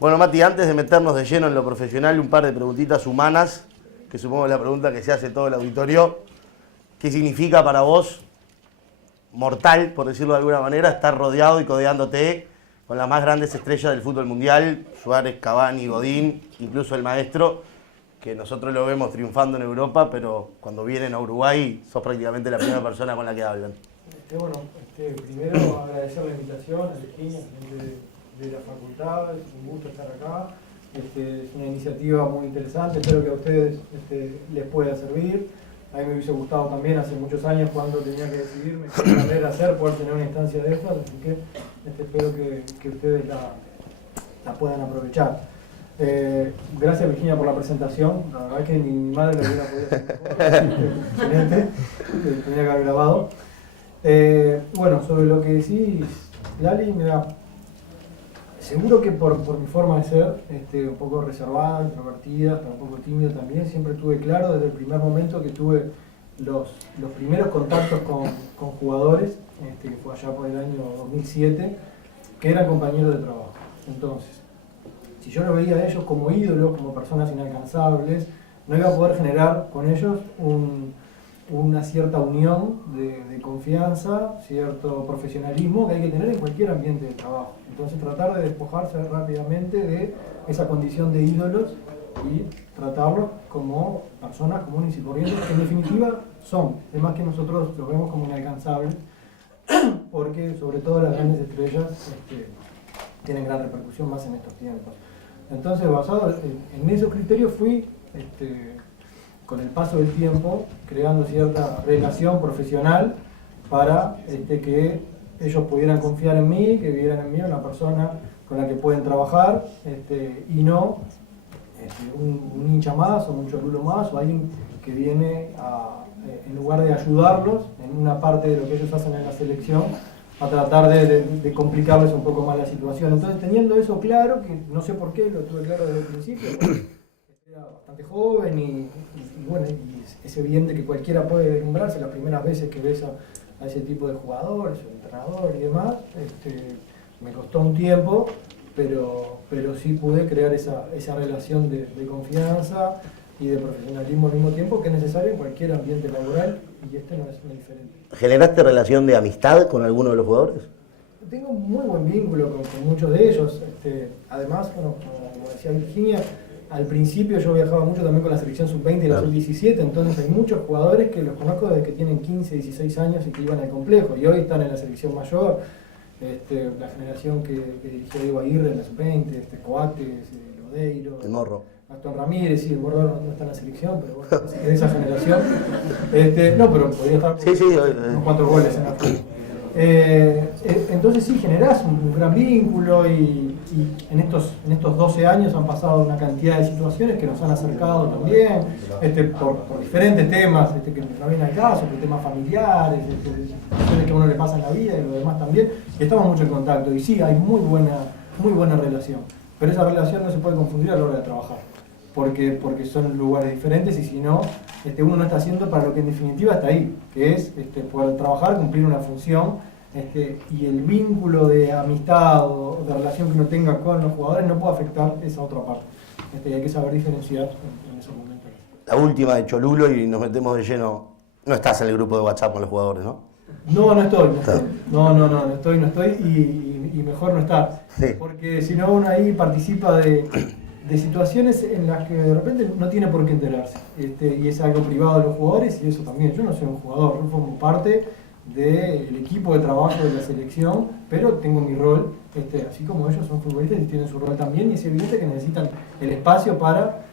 Bueno, Mati, antes de meternos de lleno en lo profesional, un par de preguntitas humanas, que supongo es la pregunta que se hace todo el auditorio. ¿Qué significa para vos, mortal, por decirlo de alguna manera, estar rodeado y codeándote con las más grandes estrellas del fútbol mundial? Suárez, Cavani, Godín, incluso el maestro, que nosotros lo vemos triunfando en Europa, pero cuando vienen a Uruguay sos prácticamente la primera persona con la que hablan. Primero agradecer la invitación a Virginia, de la facultad, es un gusto estar acá. Es una iniciativa muy interesante, espero que a ustedes les pueda servir. A mí me hubiese gustado también hace muchos años, cuando tenía que decidirme qué carrera hacer, poder tener una instancia de estas, así que espero que ustedes la puedan aprovechar. Gracias, Virginia, por la presentación. La verdad es que ni mi madre lo hubiera podido hacer mejor. Excelente, tenía que haber grabado. Bueno, sobre lo que decís, Lali, mira, seguro que por mi forma de ser, un poco reservada, introvertida, hasta un poco tímido también, siempre tuve claro desde el primer momento que tuve los primeros contactos con jugadores, que fue allá por el año 2007, que eran compañeros de trabajo. Entonces, si yo los veía a ellos como ídolos, como personas inalcanzables, no iba a poder generar con ellos una cierta unión de confianza, cierto profesionalismo que hay que tener en cualquier ambiente de trabajo. Entonces tratar de despojarse rápidamente de esa condición de ídolos y tratarlos como personas comunes y corrientes, que en definitiva son, además que nosotros los vemos como inalcanzables, porque sobre todo las grandes estrellas tienen gran repercusión más en estos tiempos. Entonces, basado en esos criterios, fui con el paso del tiempo creando cierta relación profesional para que ellos pudieran confiar en mí, que vieran en mí una persona con la que pueden trabajar, y no un hincha más o un cholulo más, o alguien que viene en lugar de ayudarlos en una parte de lo que ellos hacen en la selección, a tratar de complicarles un poco más la situación. Entonces, teniendo eso claro, que no sé por qué lo tuve claro desde el principio, era bastante joven y bueno, y es evidente que cualquiera puede deslumbrarse las primeras veces que ves a ese tipo de jugadores, o entrenador y demás. Me costó un tiempo, pero sí pude crear esa relación de confianza y de profesionalismo al mismo tiempo, que es necesario en cualquier ambiente laboral, y no es muy diferente. ¿Generaste relación de amistad con alguno de los jugadores? Tengo un muy buen vínculo con muchos de ellos. Además, bueno, como decía Virginia, al principio yo viajaba mucho también con la selección sub-20 y la sub-17, entonces hay muchos jugadores que los conozco desde que tienen 15, 16 años y que iban al complejo, y hoy están en la selección mayor. La generación que dirigió Diego Aguirre en la sub-20, Coates, Lodeiro, el Morro, Gastón Ramírez, sí, el Morro no está en la selección, pero bueno, es de esa generación. No, pero podría estar unos cuantos goles en la fútbol. Entonces sí, generás un gran vínculo, y en estos 12 años han pasado una cantidad de situaciones que nos han acercado también, por diferentes temas que no vienen al caso, por temas familiares, situaciones que a uno le pasa en la vida y lo demás también, y estamos mucho en contacto, y sí, hay muy buena relación, pero esa relación no se puede confundir a la hora de trabajar, porque son lugares diferentes, y si no, uno no está haciendo para lo que en definitiva está ahí, que es poder trabajar, cumplir una función, y el vínculo de amistad o de relación que uno tenga con los jugadores no puede afectar esa otra parte. Y hay que saber diferenciar en esos momentos. La última de Cholulo, y nos metemos de lleno. No estás en el grupo de WhatsApp con los jugadores, ¿no? No estoy. No estoy, y mejor no estar. Sí. Porque si no, uno ahí participa de situaciones en las que de repente no tiene por qué enterarse. Y es algo privado de los jugadores, y eso también. Yo no soy un jugador, yo formo parte del equipo de trabajo de la selección, pero tengo mi rol, así como ellos son futbolistas y tienen su rol también, y es evidente que necesitan el espacio para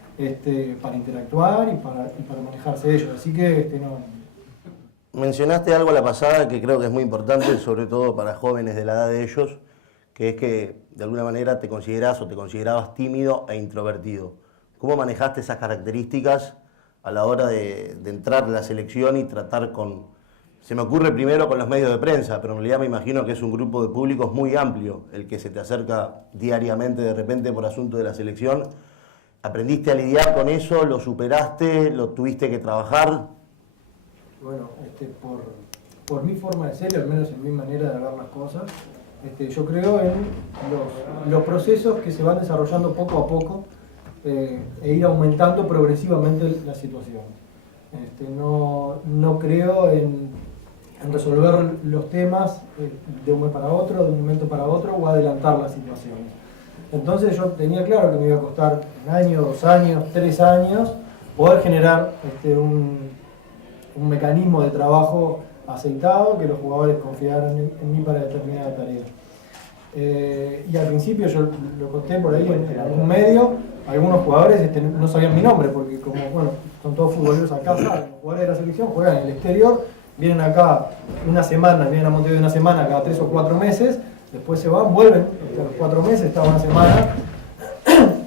interactuar y para manejarse ellos. Así que no. Mencionaste algo a la pasada que creo que es muy importante, sobre todo para jóvenes de la edad de ellos, que es que de alguna manera te considerás o te considerabas tímido e introvertido. ¿Cómo manejaste esas características a la hora de entrar en la selección y tratar con... Se me ocurre primero con los medios de prensa, pero en realidad me imagino que es un grupo de públicos muy amplio el que se te acerca diariamente de repente por asunto de la selección. ¿Aprendiste a lidiar con eso? ¿Lo superaste? ¿Lo tuviste que trabajar? Bueno, por mi forma de ser, al menos en mi manera de ver las cosas, Yo creo en los procesos que se van desarrollando poco a poco e ir aumentando progresivamente la situación. No creo en resolver los temas de un mes para otro, de un momento para otro, o adelantar las situaciones. Entonces yo tenía claro que me iba a costar 1 año, 2 años, 3 años poder generar un mecanismo de trabajo aceitado, que los jugadores confiaran en mí para determinada tarea. Y al principio yo lo conté por ahí en algún medio, algunos jugadores no sabían mi nombre, porque como bueno, son todos futboleros acá, saben, los jugadores de la selección juegan en el exterior, vienen acá una semana, vienen a Montevideo una semana cada 3 o 4 meses, después se van, vuelven, a los 4 meses, están una semana.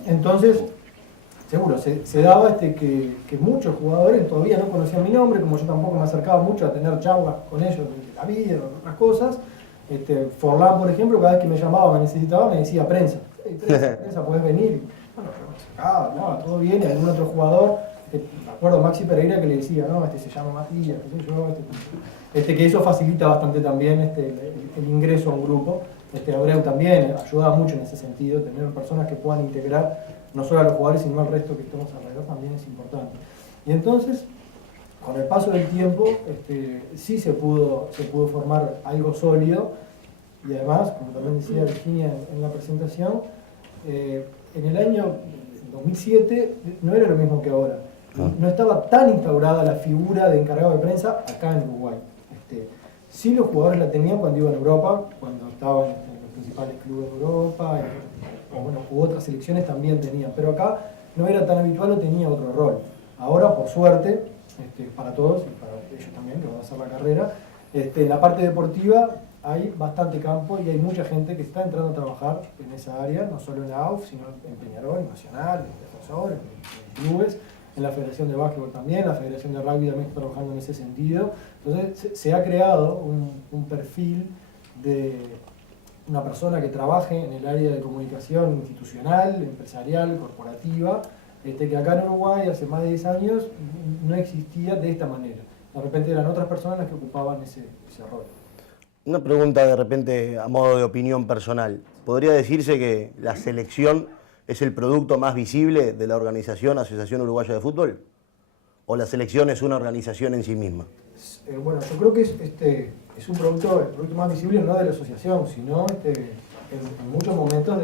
Entonces, seguro, se daba que muchos jugadores todavía no conocían mi nombre, como yo tampoco me acercaba mucho a tener charlas con ellos de la vida, otras cosas. Forlán, por ejemplo, cada vez que me llamaba, me necesitaba, me decía prensa. Hey, prensa, podés venir. Bueno, yo me sacaba, todo bien, y algún otro jugador, me acuerdo Maxi Pereira que le decía, no, se llama Matías, qué sé yo, que eso facilita bastante también el ingreso a un grupo. Abreu también ayuda mucho en ese sentido, tener personas que puedan integrar no solo a los jugadores, sino al resto que estamos alrededor también es importante. Y entonces, con el paso del tiempo, sí se pudo formar algo sólido, y además, como también decía Virginia en la presentación, en el año 2007 no era lo mismo que ahora. No estaba tan instaurada la figura de encargado de prensa acá en Uruguay. Sí los jugadores la tenían cuando iban a Europa, cuando estaban en los principales clubes de Europa, u otras selecciones también tenían, pero acá no era tan habitual o tenía otro rol. Ahora, por suerte, para todos y para ellos también, que van a hacer la carrera, en la parte deportiva hay bastante campo y hay mucha gente que está entrando a trabajar en esa área, no solo en la AUF, sino en Peñarol, en Nacional, en Defensor, en clubes, en la Federación de Básquetbol también, la Federación de Rugby también está trabajando en ese sentido. Entonces se ha creado un perfil de una persona que trabaje en el área de comunicación institucional, empresarial, corporativa, que acá en Uruguay hace más de 10 años no existía de esta manera. De repente eran otras personas las que ocupaban ese rol. Una pregunta de repente a modo de opinión personal. ¿Podría decirse que la selección es el producto más visible de la organización Asociación Uruguaya de Fútbol? ¿O la selección es una organización en sí misma? Bueno, yo creo que es un producto, el producto más visible no de la asociación, sino en muchos momentos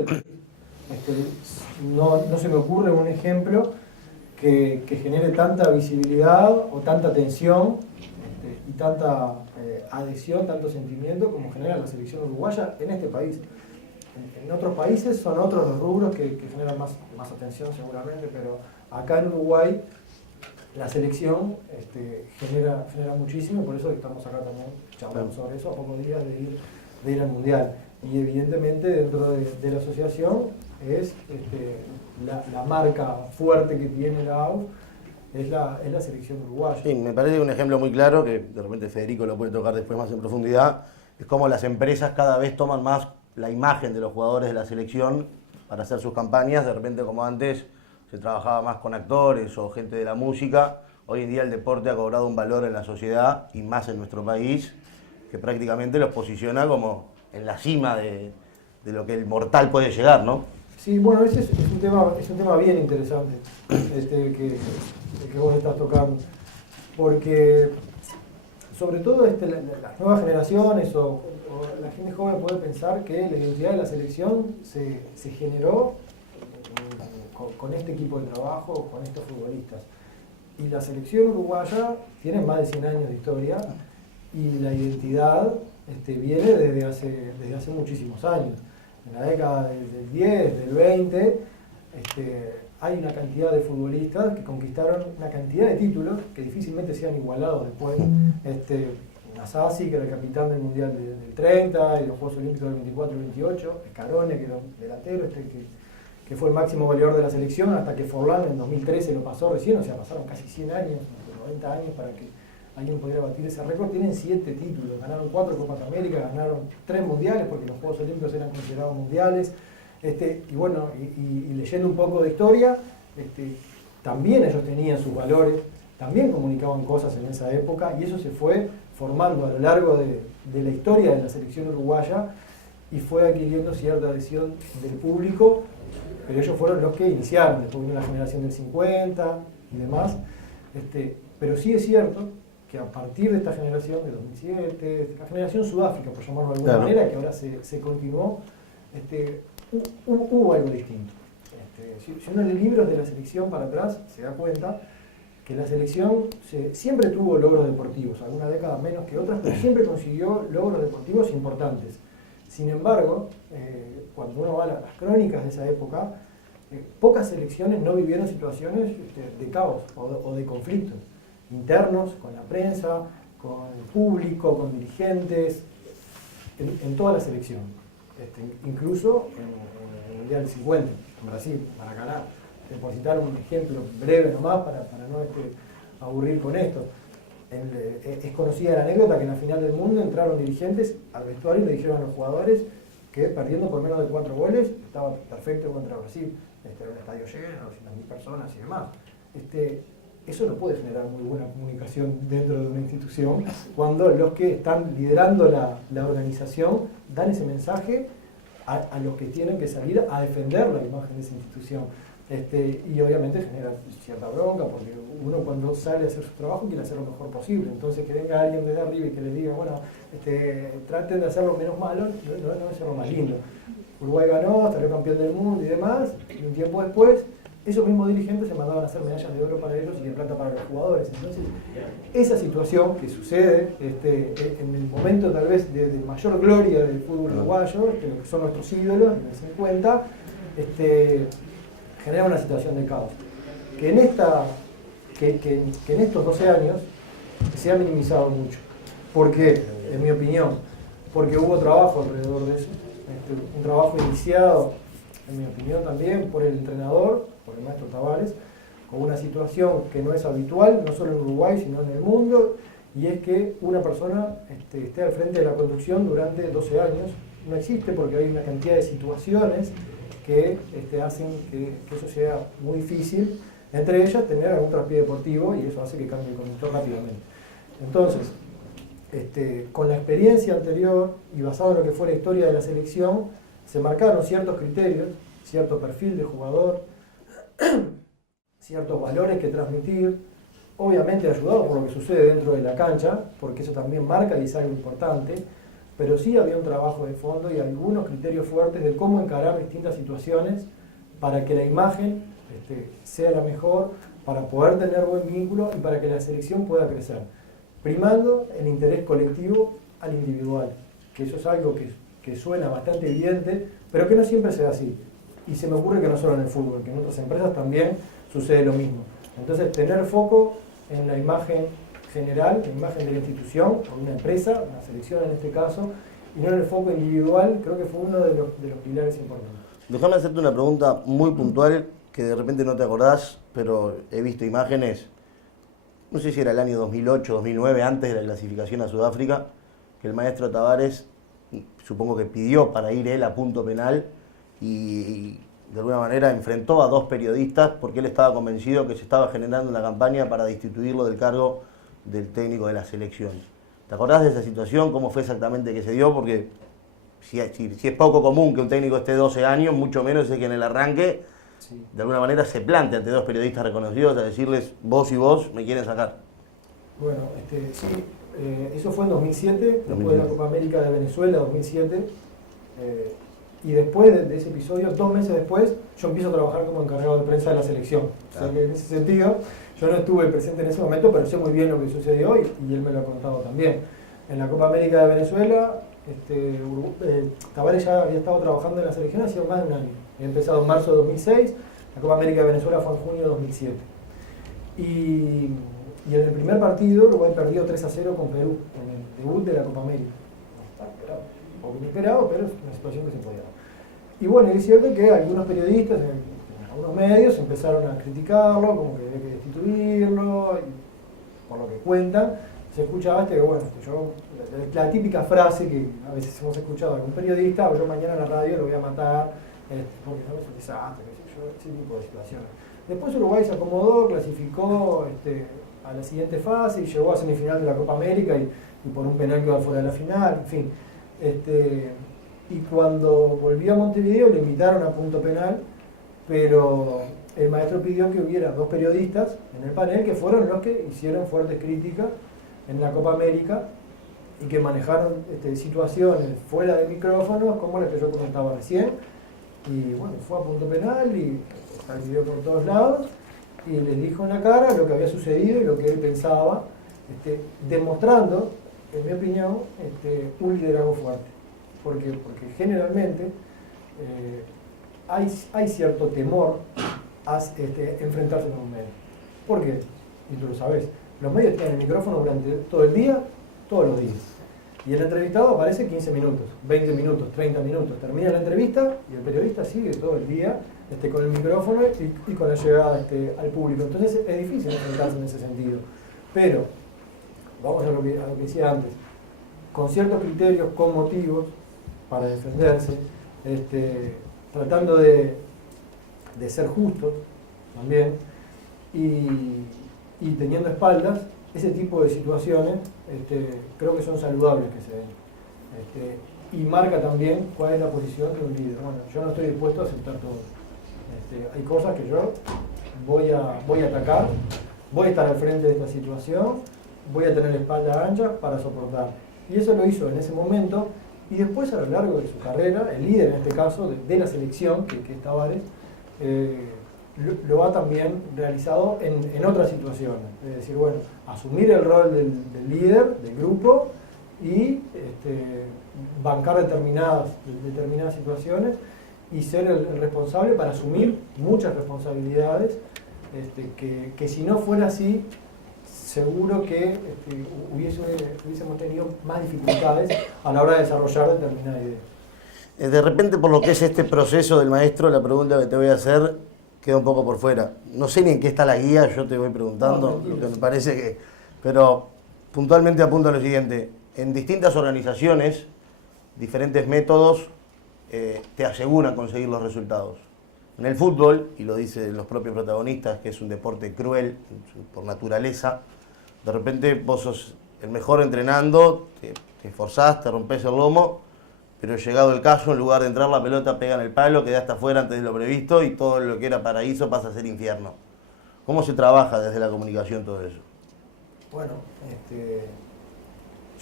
no se me ocurre un ejemplo que genere tanta visibilidad o tanta atención y tanta adhesión, tanto sentimiento como genera la selección uruguaya en este país. En otros países son otros los rubros que generan más atención seguramente, pero acá en Uruguay la selección genera muchísimo, y por eso estamos acá también charlando sobre eso a pocos días de ir al Mundial. Y evidentemente dentro de la asociación es la marca fuerte que tiene la AUF, es la selección uruguaya. Sí, me parece un ejemplo muy claro, que de repente Federico lo puede tocar después más en profundidad, es como las empresas cada vez toman más la imagen de los jugadores de la selección para hacer sus campañas. De repente, como antes se trabajaba más con actores o gente de la música, hoy en día el deporte ha cobrado un valor en la sociedad y más en nuestro país, que prácticamente los posiciona como en la cima de lo que el mortal puede llegar, ¿no? Sí, bueno, ese es un tema bien interesante que vos estás tocando, porque sobre todo las nuevas generaciones o la gente joven puede pensar que la identidad de la selección se generó con este equipo de trabajo, con estos futbolistas. Y la selección uruguaya tiene más de 100 años de historia y la identidad viene desde hace muchísimos años. En la década del 10, del 20, hay una cantidad de futbolistas que conquistaron una cantidad de títulos que difícilmente sean igualados después. Nasasi, que era el capitán del Mundial del 30 y los Juegos Olímpicos del 24 y 28, Escarone, que era un delantero, que fue el máximo goleador de la selección, hasta que Forlán en 2013 lo pasó recién, o sea, pasaron casi 100 años, 90 años para que alguien pudiera batir ese récord. Tienen 7 títulos, ganaron 4 Copas América, ganaron 3 mundiales, porque los Juegos Olímpicos eran considerados mundiales. Y bueno, y leyendo un poco de historia, también ellos tenían sus valores, también comunicaban cosas en esa época, y eso se fue formando a lo largo de la historia de la selección uruguaya. y fue adquiriendo cierta adhesión del público, pero ellos fueron los que iniciaron, después vino la generación del 50 y demás. Pero sí es cierto que a partir de esta generación de 2007, la generación Sudáfrica, por llamarlo de alguna manera, que ahora se continuó, hubo algo distinto. Si uno lee libros de la selección para atrás, se da cuenta que la selección siempre tuvo logros deportivos, algunas décadas menos que otras, pero siempre consiguió logros deportivos importantes. Sin embargo, cuando uno va a las crónicas de esa época, pocas selecciones no vivieron situaciones de caos o de conflictos internos con la prensa, con el público, con dirigentes, en toda la selección. Incluso en el Mundial del 50, en Brasil, Maracaná, por citar un ejemplo breve nomás para no aburrir con esto. Es conocida la anécdota que en la final del mundo entraron dirigentes al vestuario y le dijeron a los jugadores que perdiendo por menos de 4 goles estaba perfecto contra Brasil. Era un estadio lleno, 100.000 personas y demás. Eso no puede generar muy buena comunicación dentro de una institución cuando los que están liderando la organización dan ese mensaje a los que tienen que salir a defender la imagen de esa institución. Y obviamente genera cierta bronca porque uno cuando sale a hacer su trabajo quiere hacer lo mejor posible. Entonces que venga alguien desde arriba y que les diga, bueno, traten de hacerlo menos malo, no es lo más lindo. Uruguay ganó, salió campeón del mundo y demás, y un tiempo después esos mismos dirigentes se mandaban a hacer medallas de oro para ellos y de plata para los jugadores. Entonces, esa situación que sucede en el momento tal vez de mayor gloria del fútbol uruguayo, lo que son nuestros ídolos, en el 50, genera una situación de caos. Que en estos 12 años se ha minimizado mucho. ¿Por qué? En mi opinión, porque hubo trabajo alrededor de eso, un trabajo iniciado, en mi opinión también, por el entrenador, por el maestro Tavares, con una situación que no es habitual, no solo en Uruguay, sino en el mundo, y es que una persona esté al frente de la conducción durante 12 años. No existe porque hay una cantidad de situaciones que hacen que eso sea muy difícil, entre ellas tener algún traspié deportivo, y eso hace que cambie el conductor rápidamente. Entonces, con la experiencia anterior y basado en lo que fue la historia de la selección, se marcaron ciertos criterios, cierto perfil de jugador, ciertos valores que transmitir, obviamente ayudado por lo que sucede dentro de la cancha, porque eso también marca y es algo importante, pero sí había un trabajo de fondo y algunos criterios fuertes de cómo encarar distintas situaciones para que la imagen sea la mejor, para poder tener buen vínculo y para que la selección pueda crecer, primando el interés colectivo al individual, que eso es algo que suena bastante evidente, pero que no siempre se da así. Y se me ocurre que no solo en el fútbol, que en otras empresas también sucede lo mismo. Entonces, tener foco en la imagen general, la imagen de la institución, o una empresa, una selección en este caso, y no en el foco individual, creo que fue uno de los pilares importantes. Déjame hacerte una pregunta muy puntual que de repente no te acordás, pero he visto imágenes, no sé si era el año 2008, 2009, antes de la clasificación a Sudáfrica, que el maestro Tavares, supongo que pidió para ir él a punto penal y de alguna manera enfrentó a 2 periodistas porque él estaba convencido que se estaba generando una campaña para destituirlo del cargo del técnico de la selección. ¿Te acordás de esa situación? ¿Cómo fue exactamente que se dio? Porque si es poco común que un técnico esté 12 años, mucho menos es que en el arranque, sí, de alguna manera se plantea ante 2 periodistas reconocidos a decirles, vos y vos me quieren sacar. Bueno, sí, eso fue en 2007, después de la Copa América de Venezuela, 2007. Y después de ese episodio, 2 meses después, yo empiezo a trabajar como encargado de prensa de la selección. O sea que en ese sentido, yo no estuve presente en ese momento, pero sé muy bien lo que sucedió y él me lo ha contado también. En la Copa América de Venezuela, Tavares ya había estado trabajando en la selección hace más de un año. Había empezado en marzo de 2006, la Copa América de Venezuela fue en junio de 2007. Y en el primer partido, Uruguay perdió 3-0 con Perú, en el debut de la Copa América. No está esperado, un poco inesperado, pero es una situación que se podía dar. Y bueno, es cierto que algunos periodistas, en algunos medios, empezaron a criticarlo, como que había que destituirlo, y por lo que cuentan, se escuchaba que bueno, la típica frase que a veces hemos escuchado de algún periodista, yo mañana en la radio lo voy a matar, porque no es un desastre, ese tipo de situaciones. Después Uruguay se acomodó, clasificó a la siguiente fase y llegó a semifinal de la Copa América y por un penal quedó fuera de la final, en fin. y cuando volví a Montevideo le invitaron a punto penal, pero el maestro pidió que hubiera 2 periodistas en el panel que fueron los que hicieron fuertes críticas en la Copa América y que manejaron situaciones fuera de micrófonos como las que yo comentaba recién. Y bueno, fue a punto penal y salió por todos lados y les dijo en la cara lo que había sucedido y lo que él pensaba, demostrando, en mi opinión, un liderazgo fuerte. Porque generalmente hay cierto temor a enfrentarse con un medio. ¿Por qué? Y tú lo sabes. Los medios tienen el micrófono durante todo el día, todos los días. Y el entrevistado aparece 15 minutos, 20 minutos, 30 minutos. Termina la entrevista y el periodista sigue todo el día con el micrófono y con la llegada al público. Entonces es difícil enfrentarse en ese sentido. Pero, vamos a lo que decía antes, con ciertos criterios, con motivos para defenderse, tratando de ser justos también y teniendo espaldas, ese tipo de situaciones creo que son saludables que se den. Y marca también cuál es la posición de un líder. Bueno, yo no estoy dispuesto a aceptar todo. Hay cosas que yo voy a atacar, voy a estar al frente de esta situación, voy a tener la espalda ancha para soportar. Y eso lo hizo en ese momento y después a lo largo de su carrera, el líder en este caso de la selección, que es Tavares, lo ha también realizado en otras situaciones. Es decir, bueno, asumir el rol del líder, del grupo y bancar determinadas situaciones y ser el responsable para asumir muchas responsabilidades que si no fuera así, seguro que hubiésemos tenido más dificultades a la hora de desarrollar determinada idea. De repente, por lo que es este proceso del maestro, la pregunta que te voy a hacer queda un poco por fuera. No sé ni en qué está la guía, yo te voy preguntando, lo que me parece que... Pero puntualmente apunto a lo siguiente. En distintas organizaciones, diferentes métodos te aseguran conseguir los resultados. En el fútbol, y lo dicen los propios protagonistas, que es un deporte cruel por naturaleza, de repente vos sos el mejor entrenando, te esforzás, te rompés el lomo, pero llegado el caso, en lugar de entrar la pelota pega en el palo, quedaste afuera antes de lo previsto y todo lo que era paraíso pasa a ser infierno. ¿Cómo se trabaja desde la comunicación todo eso? Bueno,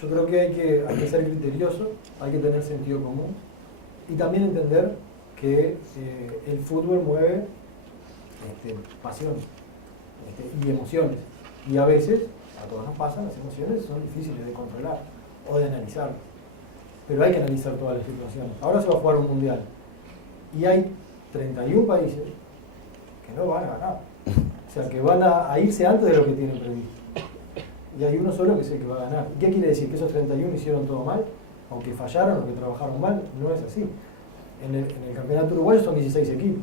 yo creo que hay que ser criterioso, hay que tener sentido común y también entender que el fútbol mueve pasión y emociones. Y a veces, a todos nos pasan, las emociones son difíciles de controlar o de analizar. Pero hay que analizar todas las situaciones. Ahora se va a jugar un mundial y hay 31 países que no van a ganar. O sea, que van a irse antes de lo que tienen previsto. Y hay uno solo que sé que va a ganar. ¿Qué quiere decir? ¿Que esos 31 hicieron todo mal? ¿O que fallaron o que trabajaron mal? No es así. En el campeonato uruguayo son 16 equipos.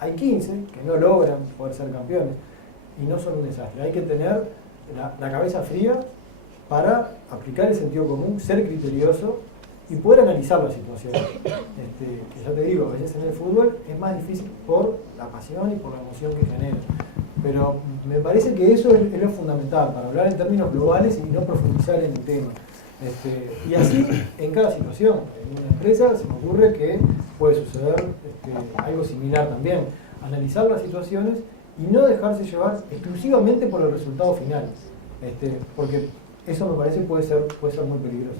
Hay 15 que no logran poder ser campeones y no son un desastre. Hay que tener la cabeza fría para aplicar el sentido común, ser criterioso y poder analizar la situación. Que ya te digo, a veces en el fútbol es más difícil por la pasión y por la emoción que genera. Pero me parece que eso es lo fundamental, para hablar en términos globales y no profundizar en el tema. Y así en cada situación. En una empresa se me ocurre que puede suceder algo similar también. Analizar las situaciones y no dejarse llevar exclusivamente por el resultado final. Porque eso me parece puede ser muy peligroso.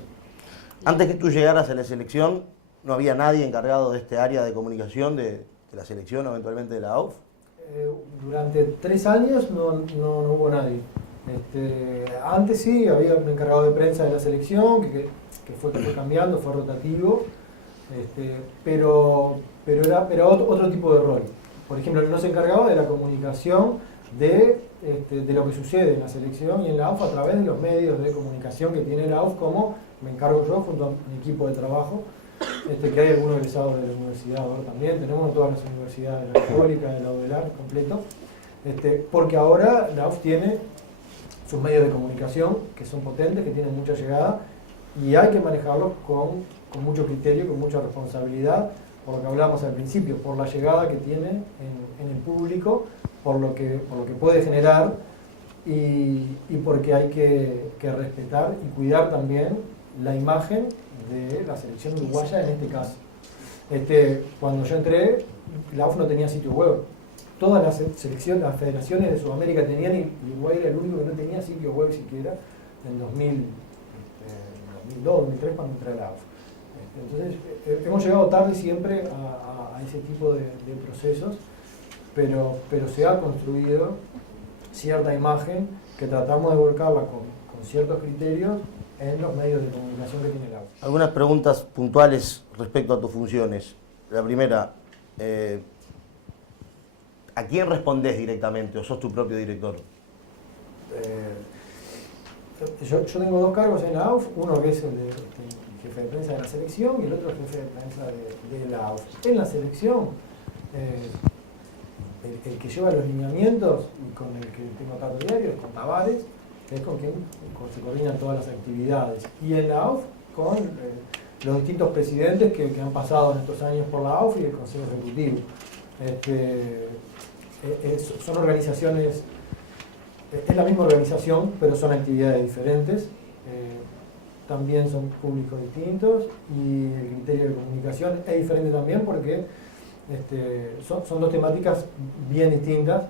Antes que tú llegaras a la selección, ¿no había nadie encargado de este área de comunicación de la selección o eventualmente de la AUF? Durante 3 años no hubo nadie. Antes sí, había un encargado de prensa de la selección que fue cambiando, fue rotativo, pero era otro tipo de rol. Por ejemplo, no se encargaba de la comunicación de lo que sucede en la selección y en la AUF a través de los medios de comunicación que tiene la AUF, como me encargo yo junto a mi equipo de trabajo, que hay algunos egresados de la universidad ahora también, tenemos en todas las universidades, de la Católica, de la UDELAR completo, porque ahora la AUF tiene sus medios de comunicación que son potentes, que tienen mucha llegada y hay que manejarlos con mucho criterio, con mucha responsabilidad, por lo que hablábamos al principio, por la llegada que tiene en el público, por lo que puede generar y porque hay que respetar y cuidar también la imagen de la selección uruguaya en este caso. Cuando yo entré, la AUF no tenía sitio web. Todas las selecciones, las federaciones de Sudamérica tenían, y Uruguay era el único que no tenía sitio web siquiera en 2002, 2003 cuando entré a la AUF. Entonces, hemos llegado tarde siempre a ese tipo de procesos, pero se ha construido cierta imagen que tratamos de volcarla con ciertos criterios en los medios de comunicación que tiene la AUF. Algunas preguntas puntuales respecto a tus funciones. La primera, ¿a quién respondés directamente o sos tu propio director? Yo tengo dos cargos en la AUF, uno que es el de jefe de prensa de la selección y el otro jefe de prensa de la AUF. En la selección, el que lleva los lineamientos y con el que tengo trato diario es con Tavares, que es con quien se coordinan todas las actividades. Y en la AUF con los distintos presidentes que han pasado en estos años por la AUF y el Consejo Ejecutivo. Son organizaciones, es la misma organización, pero son actividades diferentes. También son públicos distintos y el criterio de comunicación es diferente también porque son dos temáticas bien distintas,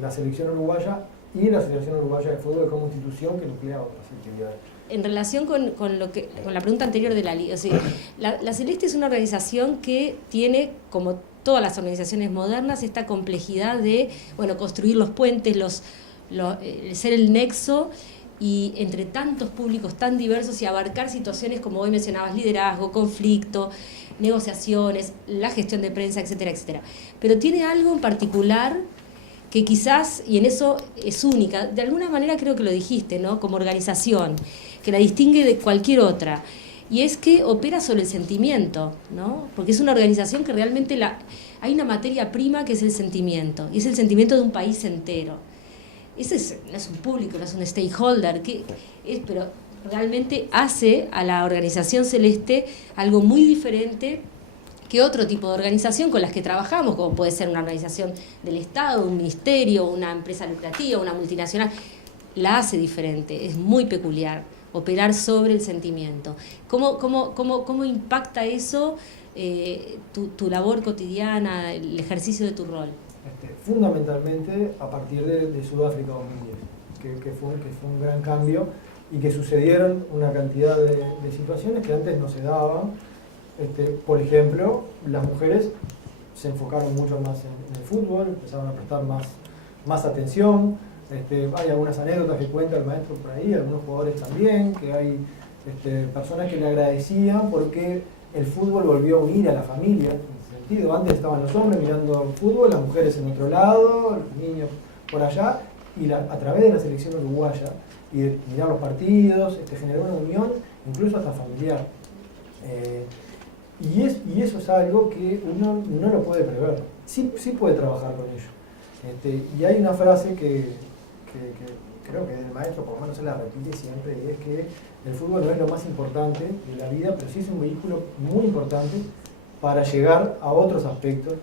la selección uruguaya y la Asociación Uruguaya de Fútbol como institución que nuclea otras actividades. En relación con la pregunta anterior de Lali, o sea, la Celeste es una organización que tiene, como todas las organizaciones modernas, esta complejidad de construir los puentes, ser el nexo y entre tantos públicos tan diversos y abarcar situaciones como hoy mencionabas, liderazgo, conflicto, negociaciones, la gestión de prensa, etcétera, etcétera. Pero tiene algo en particular que quizás, y en eso es única, de alguna manera creo que lo dijiste, ¿no? Como organización, que la distingue de cualquier otra, y es que opera sobre el sentimiento, ¿no? Porque es una organización que realmente hay una materia prima que es el sentimiento, y es el sentimiento de un país entero. Ese no es un público, no es un stakeholder, pero realmente hace a la organización Celeste algo muy diferente que otro tipo de organización con las que trabajamos, como puede ser una organización del Estado, un ministerio, una empresa lucrativa, una multinacional. La hace diferente, es muy peculiar, operar sobre el sentimiento. ¿Cómo impacta eso tu labor cotidiana, el ejercicio de tu rol? Fundamentalmente a partir de Sudáfrica 2010, que fue un gran cambio y que sucedieron una cantidad de situaciones que antes no se daban. Por ejemplo, las mujeres se enfocaron mucho más en el fútbol, empezaron a prestar más atención. Hay algunas anécdotas que cuenta el maestro por ahí, algunos jugadores también, que hay personas que le agradecían porque el fútbol volvió a unir a la familia. Antes estaban los hombres mirando el fútbol, las mujeres en otro lado, los niños por allá, y a través de la selección uruguaya y de mirar los partidos, generó una unión incluso hasta familiar. Y eso es algo que uno no lo puede prever, sí puede trabajar con ello. Y hay una frase que creo que el maestro por lo menos se la repite siempre, y es que el fútbol no es lo más importante de la vida, pero sí es un vehículo muy importante para llegar a otros aspectos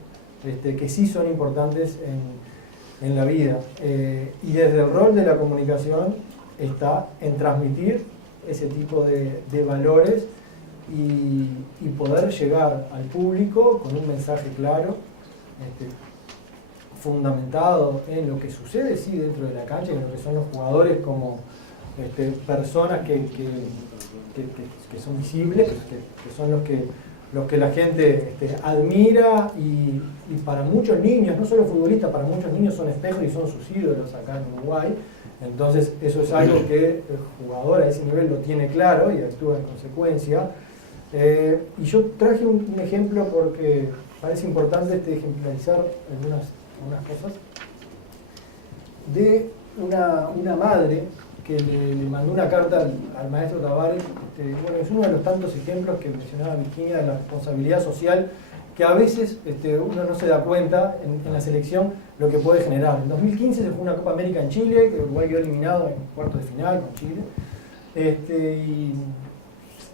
que sí son importantes en la vida. Y desde el rol de la comunicación está en transmitir ese tipo de valores y poder llegar al público con un mensaje claro, fundamentado en lo que sucede sí dentro de la cancha, en lo que son los jugadores como personas que son visibles, que son los que la gente admira y para muchos niños, no solo futbolistas, para muchos niños son espejos y son sus ídolos acá en Uruguay. Entonces eso es algo que el jugador a ese nivel lo tiene claro y actúa en consecuencia. Y yo traje un ejemplo porque parece importante ejemplarizar algunas cosas de una madre que le mandó una carta al maestro Tavares. Es uno de los tantos ejemplos que mencionaba Virginia de la responsabilidad social que a veces uno no se da cuenta en la selección lo que puede generar. En 2015 se jugó una Copa América en Chile, que Uruguay quedó eliminado en cuartos de final con Chile.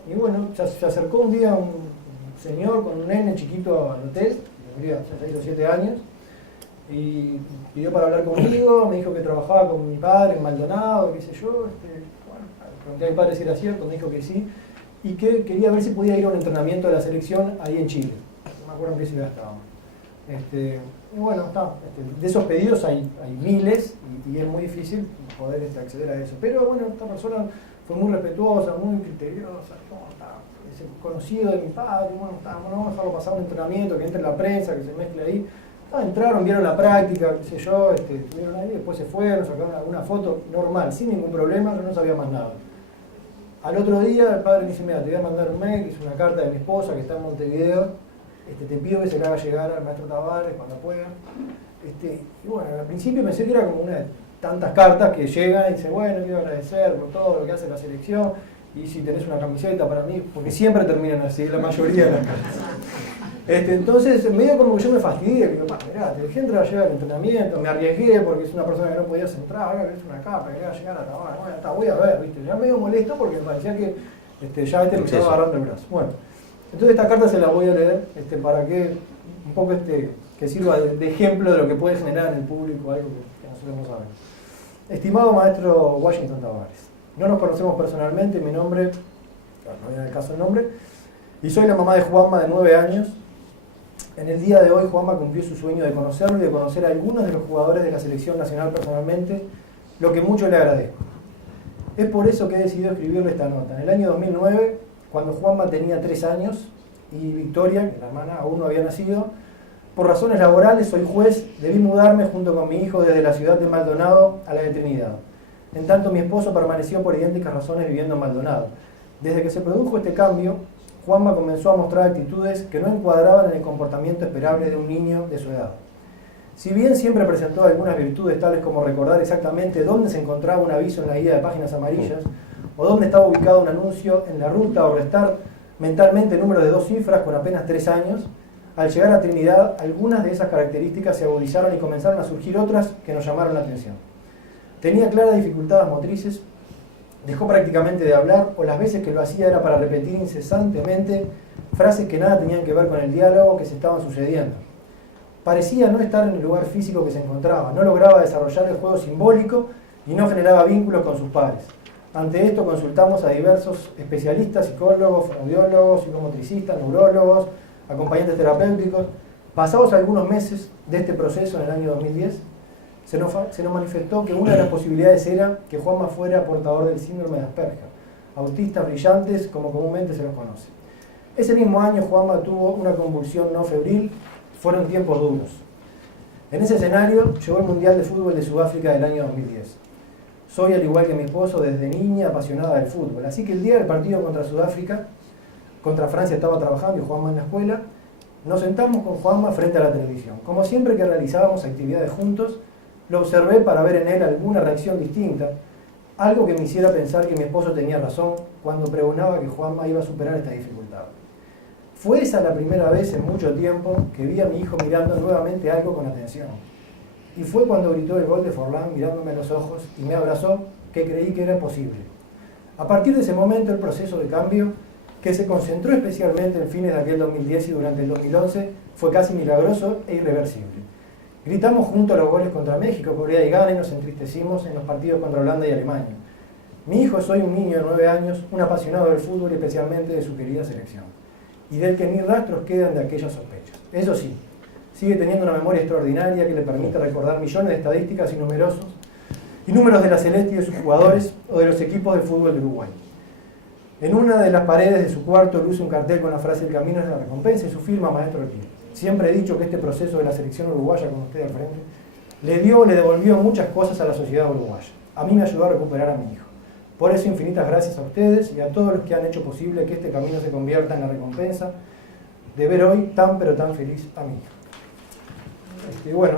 Y bueno, se acercó un día un señor con un nene chiquito al hotel, que tendría 6 o 7 años, y pidió para hablar conmigo, me dijo que trabajaba con mi padre en Maldonado, qué sé yo. Bueno, pregunté a mi padre si era cierto, me dijo que sí, y que quería ver si podía ir a un entrenamiento de la selección ahí en Chile. acuerdo que se gastaban. Y bueno, de esos pedidos hay miles y es muy difícil poder acceder a eso. Pero bueno, esta persona fue muy respetuosa, muy criteriosa, es conocido de mi padre, bueno, vamos a dejarlo pasar un entrenamiento, que entre la prensa, que se mezcle ahí. Entraron, vieron la práctica, qué sé yo, estuvieron ahí, después se fueron, sacaron alguna foto normal, sin ningún problema, yo no sabía más nada. Al otro día el padre me dice, mira, te voy a mandar un mail, que es una carta de mi esposa que está en Montevideo, te pido que se la haga llegar al maestro Tavares cuando pueda. Y bueno, al principio pensé que era como una de tantas cartas que llegan y dicen, bueno, quiero agradecer por todo lo que hace la selección, y si tenés una camiseta para mí, porque siempre terminan así, la mayoría de las cartas. Entonces, medio como que yo me fastidié, digo, mirá, te dejé entrar a llegar al entrenamiento, me arriesgué porque es una persona que no podías entrar, ahora que es una carta, que le va a llegar a Tavares, bueno, voy a ver, ¿viste? Ya medio molesto porque me parecía que ya me estaba agarrando el brazo. Bueno, entonces esta carta se la voy a leer para que un poco que sirva de ejemplo de lo que puede generar en el público algo que nosotros no sabemos. Estimado maestro Washington Tavares, no nos conocemos personalmente, mi nombre, no viene el caso el nombre, y soy la mamá de Juanma de 9 años. En el día de hoy Juanma cumplió su sueño de conocerlo y de conocer a algunos de los jugadores de la selección nacional personalmente, lo que mucho le agradezco. Es por eso que he decidido escribirle esta nota. En el año 2009, cuando Juanma tenía 3 años y Victoria, que la hermana aún no había nacido, por razones laborales soy juez, debí mudarme junto con mi hijo desde la ciudad de Maldonado a la de Trinidad. En tanto mi esposo permaneció por idénticas razones viviendo en Maldonado. Desde que se produjo este cambio, Juanma comenzó a mostrar actitudes que no encuadraban en el comportamiento esperable de un niño de su edad. Si bien siempre presentó algunas virtudes tales como recordar exactamente dónde se encontraba un aviso en la guía de páginas amarillas, o dónde estaba ubicado un anuncio en la ruta, o restar mentalmente números de 2 cifras con apenas 3 años, al llegar a Trinidad, algunas de esas características se agudizaron y comenzaron a surgir otras que nos llamaron la atención. Tenía claras dificultades motrices, dejó prácticamente de hablar, o las veces que lo hacía era para repetir incesantemente frases que nada tenían que ver con el diálogo que se estaban sucediendo. Parecía no estar en el lugar físico que se encontraba, no lograba desarrollar el juego simbólico y no generaba vínculos con sus pares. Ante esto consultamos a diversos especialistas, psicólogos, fonoaudiólogos, psicomotricistas, neurólogos, acompañantes terapéuticos. Pasados algunos meses de este proceso, en el año 2010, se nos manifestó que una de las posibilidades era que Juanma fuera portador del síndrome de Asperger, autistas brillantes como comúnmente se los conoce. Ese mismo año Juanma tuvo una convulsión no febril, fueron tiempos duros. En ese escenario llegó el Mundial de Fútbol de Sudáfrica del año 2010. Soy, al igual que mi esposo, desde niña apasionada del fútbol, así que el día del partido contra Sudáfrica, contra Francia estaba trabajando y Juanma en la escuela, nos sentamos con Juanma frente a la televisión. Como siempre que realizábamos actividades juntos, lo observé para ver en él alguna reacción distinta, algo que me hiciera pensar que mi esposo tenía razón cuando pregonaba que Juanma iba a superar esta dificultad. Fue esa la primera vez en mucho tiempo que vi a mi hijo mirando nuevamente algo con atención. Y fue cuando gritó el gol de Forlán mirándome a los ojos y me abrazó que creí que era posible. A partir de ese momento el proceso de cambio, que se concentró especialmente en fines de aquel 2010 y durante el 2011, fue casi milagroso e irreversible. Gritamos juntos los goles contra México, Corea y Ghana y nos entristecimos en los partidos contra Holanda y Alemania. Mi hijo es hoy un niño de 9 años, un apasionado del fútbol y especialmente de su querida selección, y del que ni rastros quedan de aquellas sospechas. Eso sí, sigue teniendo una memoria extraordinaria que le permite recordar millones de estadísticas y números de la Celeste y de sus jugadores o de los equipos de fútbol de Uruguay. En una de las paredes de su cuarto luce un cartel con la frase "El camino es la recompensa" y su firma Maestro Ortiz. Siempre he dicho que este proceso de la selección uruguaya, con usted al frente, le devolvió muchas cosas a la sociedad uruguaya. A mí me ayudó a recuperar a mi hijo. Por eso infinitas gracias a ustedes y a todos los que han hecho posible que este camino se convierta en la recompensa de ver hoy tan pero tan feliz a mi hijo. Bueno,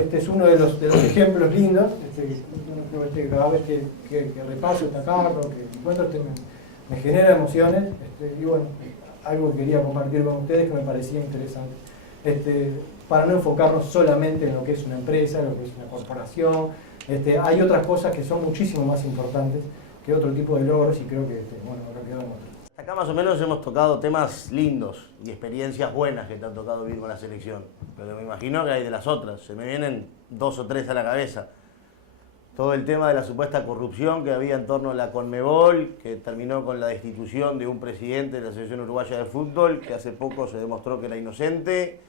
este es uno de los ejemplos lindos. Cada vez que repaso esta carta o que encuentro me genera emociones. Y bueno, algo que quería compartir con ustedes que me parecía interesante. Para no enfocarnos solamente en lo que es una empresa, en lo que es una corporación. Hay otras cosas que son muchísimo más importantes que otro tipo de logros y creo que bueno, acá quedamos. Acá más o menos hemos tocado temas lindos y experiencias buenas que te han tocado vivir con la selección, pero me imagino que hay de las otras, se me vienen 2 o 3 a la cabeza. todo el tema de la supuesta corrupción que había en torno a la Conmebol, que terminó con la destitución de un presidente de la Asociación Uruguaya de Fútbol, que hace poco se demostró que era inocente.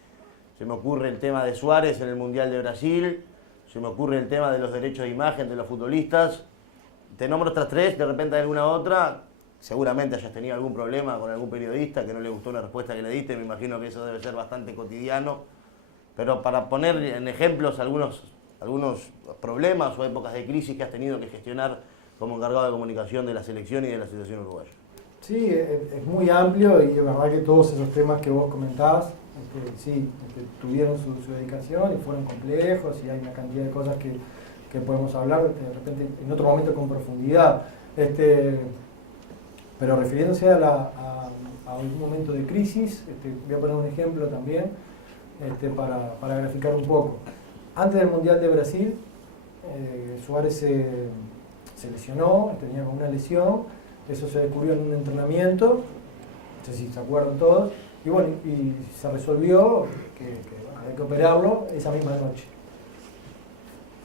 Se me ocurre el tema de Suárez en el Mundial de Brasil, se me ocurre el tema de los derechos de imagen de los futbolistas. Te nombro otras tres, de repente hay alguna otra. Seguramente hayas tenido algún problema con algún periodista que no le gustó una respuesta que le diste, me imagino que eso debe ser bastante cotidiano. Pero para poner en ejemplos algunos problemas o épocas de crisis que has tenido que gestionar como encargado de comunicación de la selección y de la situación uruguaya. Sí, es muy amplio y es verdad que todos esos temas que vos comentabas tuvieron su dedicación y fueron complejos y hay una cantidad de cosas que podemos hablar de repente en otro momento con profundidad. Pero refiriéndose a un momento de crisis, voy a poner un ejemplo también para graficar un poco. Antes del Mundial de Brasil, Suárez se lesionó, tenía como una lesión, eso se descubrió en un entrenamiento, no sé si se acuerdan todos, y bueno, y se resolvió que había que operarlo esa misma noche.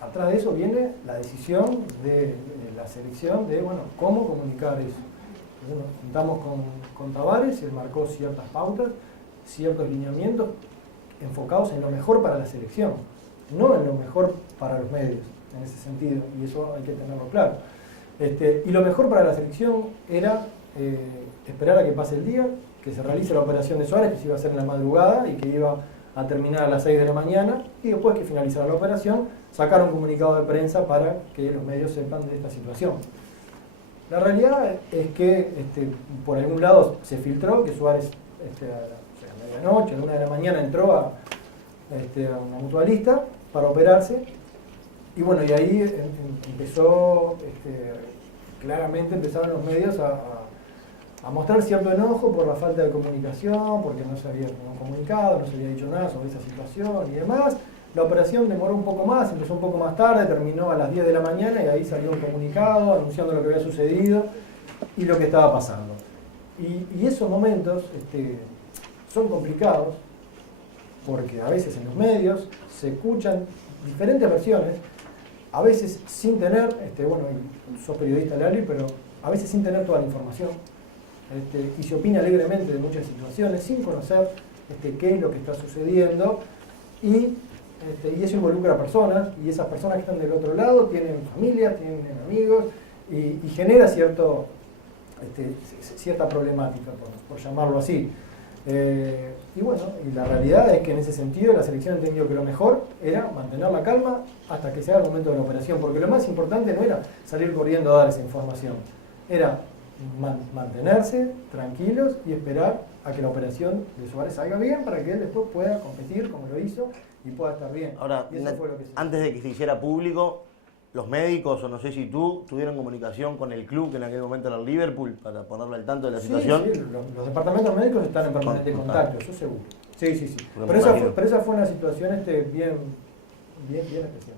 Atrás de eso viene la decisión de la selección de, bueno, cómo comunicar eso. Entonces nos juntamos con Tavares, él marcó ciertas pautas, ciertos lineamientos enfocados en lo mejor para la selección, no en lo mejor para los medios, en ese sentido, y eso hay que tenerlo claro. Y lo mejor para la selección era esperar a que pase el día, que se realice la operación de Suárez, que se iba a hacer en la madrugada y que iba a terminar a las 6 de la mañana, y después que finalizara la operación, sacar un comunicado de prensa para que los medios sepan de esta situación. La realidad es que por algún lado se filtró que Suárez a medianoche, a la 1 de la mañana entró a una mutualista para operarse y bueno, y ahí empezó, claramente empezaron los medios a mostrar cierto enojo por la falta de comunicación, porque no se había comunicado, no se había dicho nada sobre esa situación y demás. La operación demoró un poco más, empezó un poco más tarde, terminó a las 10 de la mañana y ahí salió un comunicado anunciando lo que había sucedido y lo que estaba pasando. Y esos momentos son complicados porque a veces en los medios se escuchan diferentes versiones, a veces sin tener, bueno, sos periodista Lali, pero a veces sin tener toda la información, y se opina alegremente de muchas situaciones sin conocer qué es lo que está sucediendo y eso involucra a personas y esas personas que están del otro lado tienen familias, tienen amigos y genera cierta problemática, por llamarlo así. Y bueno, y la realidad es que en ese sentido la selección entendió que lo mejor era mantener la calma hasta que sea el momento de la operación, porque lo más importante no era salir corriendo a dar esa información, era mantenerse tranquilos y esperar a que la operación de Suárez salga bien para que él después pueda competir como lo hizo y pueda estar bien. Ahora, y eso fue lo que antes de que se hiciera público, los médicos, o no sé si tú, tuvieron comunicación con el club que en aquel momento era el Liverpool para ponerlo al tanto de la situación. Sí, los departamentos médicos están en permanente contacto, eso seguro. Sí. Pero Pero esa fue una situación bien especial.